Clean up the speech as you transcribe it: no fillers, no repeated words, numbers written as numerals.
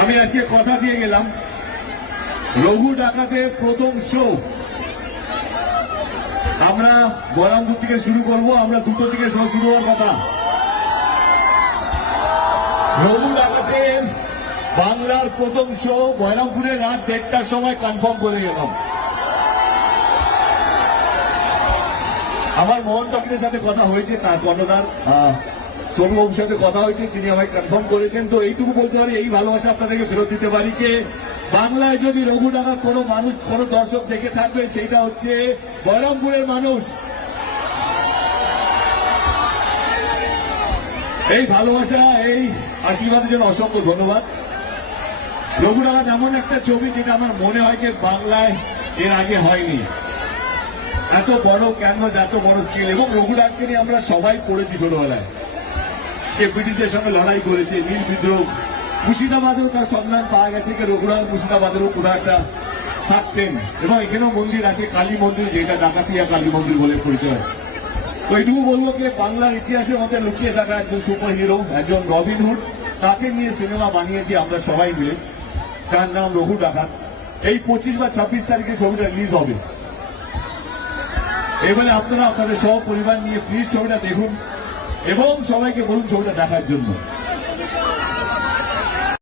আমি আজকে কথা দিয়ে গেলাম, রঘু ডাকাতের প্রথম শো আমরা বহরমপুর থেকে শুরু করব। আমরা 2টো থেকে শো শুরু হওয়ার কথা। রঘু ডাকাতের বাংলার প্রথম শো বহরমপুরে রাত 1:30টার সময় কনফার্ম করে গেলাম। আমার মোহন টকিজের সাথে কথা হয়েছে, তার কর্ণধার সোমবাবুর সাথে কথা হয়েছে, তিনি আমায় কনফার্ম করেছেন। তো এইটুকু বলতে পারি, এই ভালোবাসা আপনাদেরকে ফেরত দিতে পারি যে বাংলায় যদি রঘু ডাকাত কোনো মানুষ, কোনো দর্শক দেখে থাকবে, সেইটা হচ্ছে বহরমপুরের মানুষ। এই ভালোবাসা, এই আশীর্বাদের জন্য অসংখ্য ধন্যবাদ। রঘু ডাকাত এমন একটা ছবি যেটা আমার মনে হয় যে বাংলায় এর আগে হয়নি। এত বড় ক্যানভাস, এত বড় স্কেল, এবং রঘু ডাকাতকে নিয়ে আমরা সবাই পড়েছি ছোটবেলায়। কে ব্রিটিশদের সঙ্গে লড়াই করেছে, নীল বিদ্রোহ। মুর্শিদাবাদেও তার সন্ধান পাওয়া গেছে যে রঘু ডাকাত মুর্শিদাবাদেরও কোথাও একটা থাকতেন, এবং এখানেও মন্দির আছে, কালী মন্দির, যেটা ডাকাতিয়া কালী মন্দির বলে পরিচয়। তো এইটুকু বলবো যে বাংলার ইতিহাসের মধ্যে লুকিয়ে থাকা একজন সুপার হিরো, একজন রবিনহুড, তাকে নিয়ে সিনেমা বানিয়েছি আমরা সবাই মিলে, তার নাম রঘু ডাকাত। এই 25 বা 26 তারিখে ছবিটা রিলিজ হবে। এবারে আপনারা আপনাদের সহ পরিবার নিয়ে প্লিজ ছবিটা দেখুন এবং সবাইকে বলুন ছবিটা দেখার জন্য।